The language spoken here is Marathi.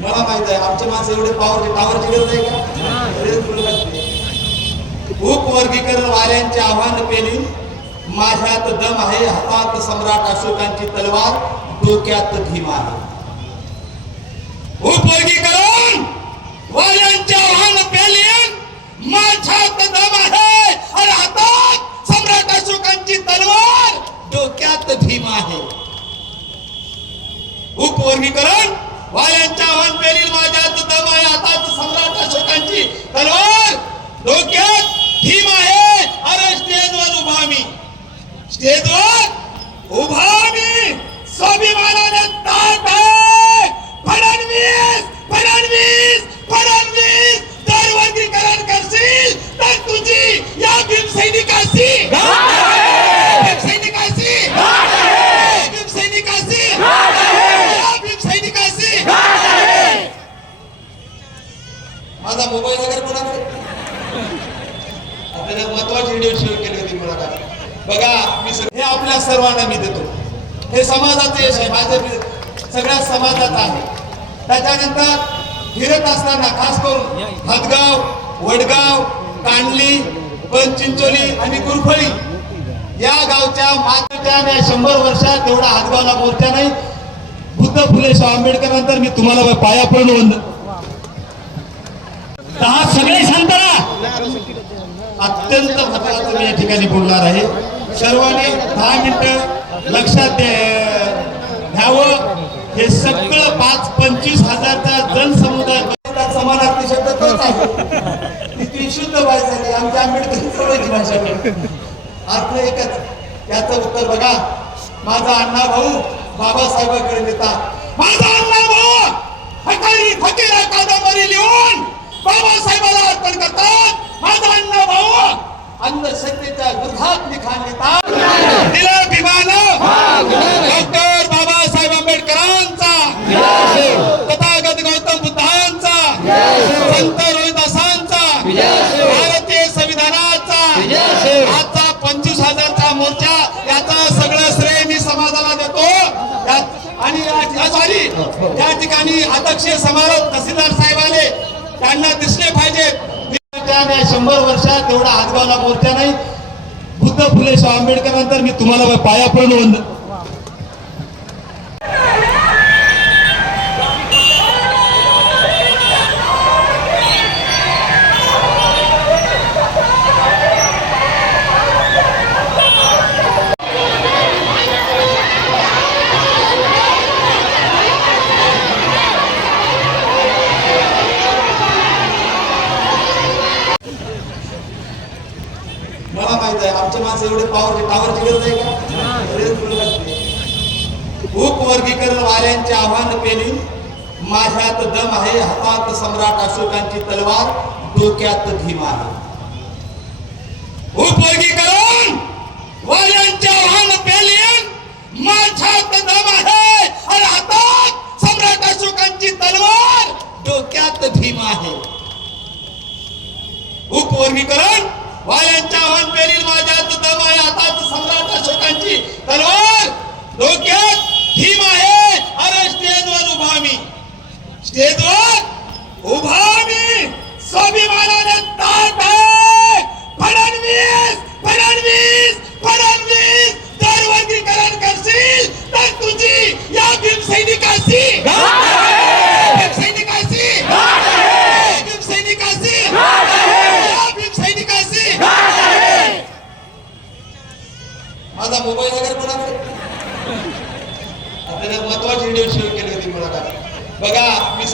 मला माहित आहे आमचे माणसं एवढे टावरची गरज आहे का? उपवर्गीकरण वाल्यांचे आव्हान पेली, माझ्यात दम आहे, हातात सम्राट अशोकांची तलवार, डोक्यात भीम आहे. उपवर्गीकरण वाल्यांचे आव्हान पेली, माझ्यात दम आहे आणि हातात सम्राट अशोकांची तलवार, डोक्यात भीम आहे. उपवर्गीकरण वाल्यांच्या आव्हान पेली, माझ्यात दम आहे, हातात सम्राट अशोकांची तलवार, डोक्यात भीम आहे. अरे स्टेजवर उभा मी, स्टेजवर उभा मी, स्वाभिमानाने ताट आहे. फडणवीस फडणवीस फडणवीस, जर वर्गीकरण करशील तर तुझी या भीम सैनिकाशी भीम सैनिकाशी भीम सैनिकाशी या भीम सैनिकाशी. माझा मोबाईल वगैरे कोणाकडे? आपल्याला महत्वाची व्हिडिओ शेअर केली होती मुलाखत. बघा मी हे आपल्या सर्वांना मी देतो. हे समाजाचं यश आहे, माझं सगळ्या समाजाचं आहे. त्याच्यानंतर फिरत असताना खास करून हदगाव, वडगाव, कांडली, चिंचोली आणि गुरफळी या गावच्या मातृत्या 100 वर्षात एवढा हदगावला मोर्चा नाही. बुद्ध फुले शाह आंबेडकर नंतर मी तुम्हाला पाया पडून वंदन. सगळे शांतरा अत्यंत महत्वाचं मी या ठिकाणी बोलणार आहे. सर्वांनी 10 मिनिटं लक्षात घ्यावं. हे सगळं 5-25 हजारचा जनसमुदाय समानार्थी शब्द तोच आहे. ती शुद्ध भाषा झाली आमच्या आंबेडकर चळवळीची भाषा. अर्थ एकच. याचं उत्तर बघा. माझा अण्णा भाऊ बाबासाहेबांकडे देतात. माझा अण्णा भाऊ फकीर कादंबरी लिहून बाबासाहेबांना अर्पण करतात. माझा अण्णा भाऊ अंधश्रद्धेच्या विरोधात लिखाण लिहितात. दिला विमान डॉक्टर बाबासाहेब आंबेडकरांचा, तथागत गौतम बुद्धांचा, संत रोहिदासांचा, भारतीय संविधानाचा, आजचा 25,000चा मोर्चा, याचा सगळं श्रेय मी समाजाला देतो. आणि या ठिकाणी अध्यक्षीय समारोह तहसीलदार साहेब आले, त्यांना दिसले पाहिजे. 100 वर्षात एवढा हदगावला मोर्चा नाही. बुद्ध फुले शाह आंबेडकर नंतर मी तुम्हाला पाया पडून वंदन. मला माहित आहे आमचे माणसं एवढे टावरची गरज आहे का? उपवर्गीकरण वाल्यांचे आव्हान पेली, माझ्यात दम आहे, हातात सम्राट अशोकांची तलवार, डोक्यात भीम आहे. उपवर्गीकरण वाल्यांचे आव्हान पेली, माझ्यात दम आहे आणि हातात सम्राट अशोकांची तलवार, डोक्यात भीम आहे. उपवर्गीकरण वाल्यांच्या आव्हान पेली, माझ्यात दम आहे, हातात सम्राट अशोकांची तलवार, डोक्यात भीम आहे. अरे स्टेजवर उभा मी, स्टेजवर उभा मी, स्वाभिमानाने ताट आहे. फडणवीस फडणवीस फडणवीस, जर वर्गीकरण करशील तर तुझी या भीम सैनिकाशी भीम सैनिकाशी भीम सैनिकाशी या भीम सैनिकाशी. माझा मोबाईल वगैरे कोणाकडे? आपल्याला महत्वाची व्हिडिओ शेअर केली होती मुलाखत. बघा मी